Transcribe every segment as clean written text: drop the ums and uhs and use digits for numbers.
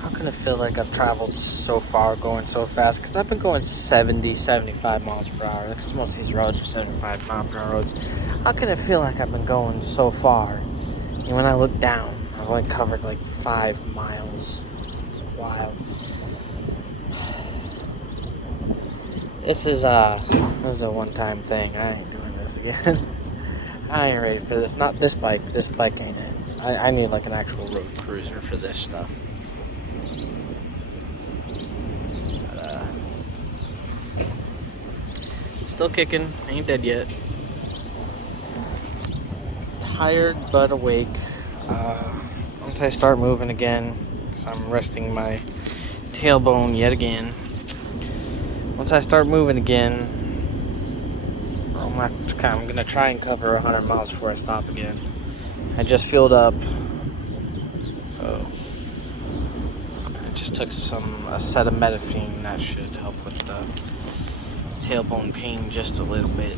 How can it feel like I've traveled so far going so fast? Because I've been going 70, 75 miles per hour. Because most of these roads are 75 mile per hour roads. How can it feel like I've been going so far? And when I look down, I've only covered like 5 miles. It's wild. This is a one-time thing. I ain't doing this again. I ain't ready for this. Not this bike. This bike ain't it. I need like an actual road cruiser for this stuff. But, still kicking. Ain't dead yet. Tired but awake. Once I start moving again, because I'm resting my tailbone yet again. Once I start moving again, I'm gonna try and cover 100 miles before I stop again. I just filled up, so I just took acetaminophen. That should help with the tailbone pain just a little bit.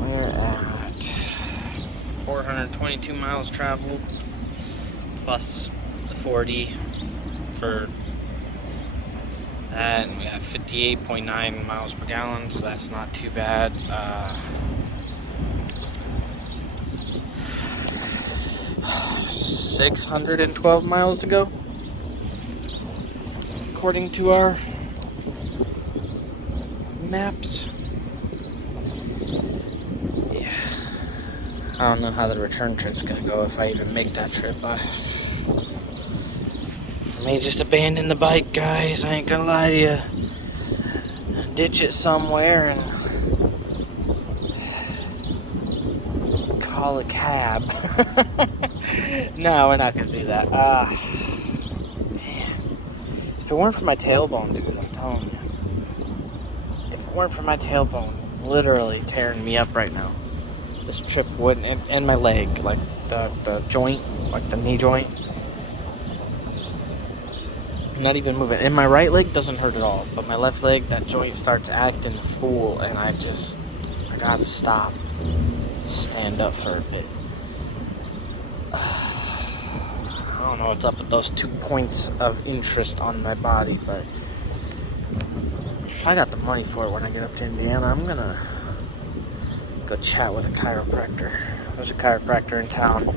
We're at 422 miles traveled, plus the 40 for that, and we have 58.9 miles per gallon, so that's not too bad. 612 miles to go, according to our maps. Yeah, I don't know how the return trip's gonna go, if I even make that trip. I may just abandon the bike, guys. I ain't gonna lie to you. Ditch it somewhere and call a cab. No, we're not gonna do that. Man. If it weren't for my tailbone, dude, I'm telling you. If it weren't for my tailbone literally tearing me up right now, this trip wouldn't, and my leg, like the joint, like the knee joint. Not even moving. And my right leg doesn't hurt at all, but my left leg, that joint starts acting full, and I gotta stop, stand up for a bit. I don't know what's up with those 2 points of interest on my body, but if I got the money for it when I get up to Indiana, I'm gonna go chat with a chiropractor. There's a chiropractor in town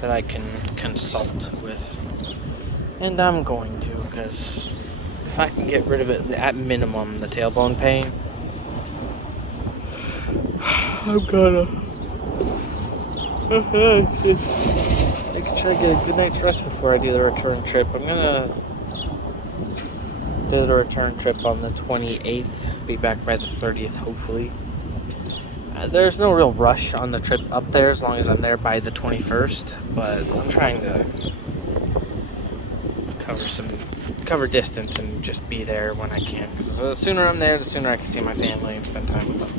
that I can consult with. And I'm going to, because if I can get rid of it, at minimum, the tailbone pain, I'm gonna. I can try to get a good night's rest before I do the return trip. I'm gonna do the return trip on the 28th, be back by the 30th, hopefully. There's no real rush on the trip up there as long as I'm there by the 21st, but I'm trying to cover distance and just be there when I can, because the sooner I'm there, the sooner I can see my family and spend time with them.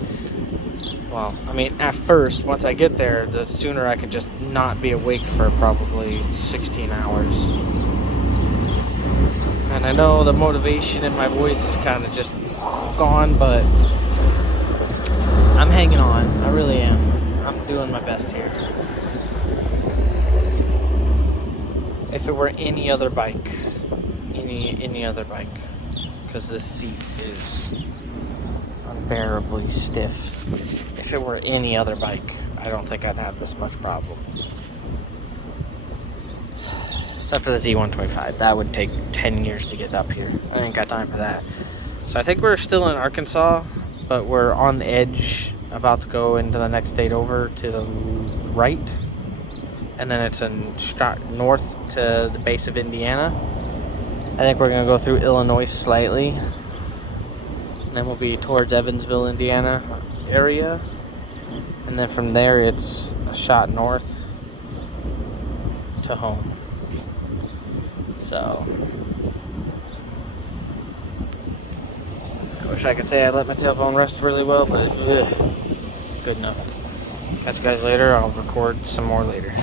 Well, I mean, at first, once I get there, the sooner I could just not be awake for probably 16 hours. And I know the motivation in my voice is kind of just gone, but I'm hanging on. I really am. I'm doing my best here. If it were any other bike, any other bike, because this seat is unbearably stiff. If it were any other bike, I don't think I'd have this much problem. Except for the Z125, that would take 10 years to get up here. I ain't got time for that. So I think we're still in Arkansas, but we're on the edge, about to go into the next state over to the right. And then it's north to the base of Indiana. I think we're going to go through Illinois slightly. And then we'll be towards Evansville, Indiana area. And then from there, it's a shot north to home. So, I wish I could say I let my tailbone rest really well, but good enough. Catch you guys later. I'll record some more later.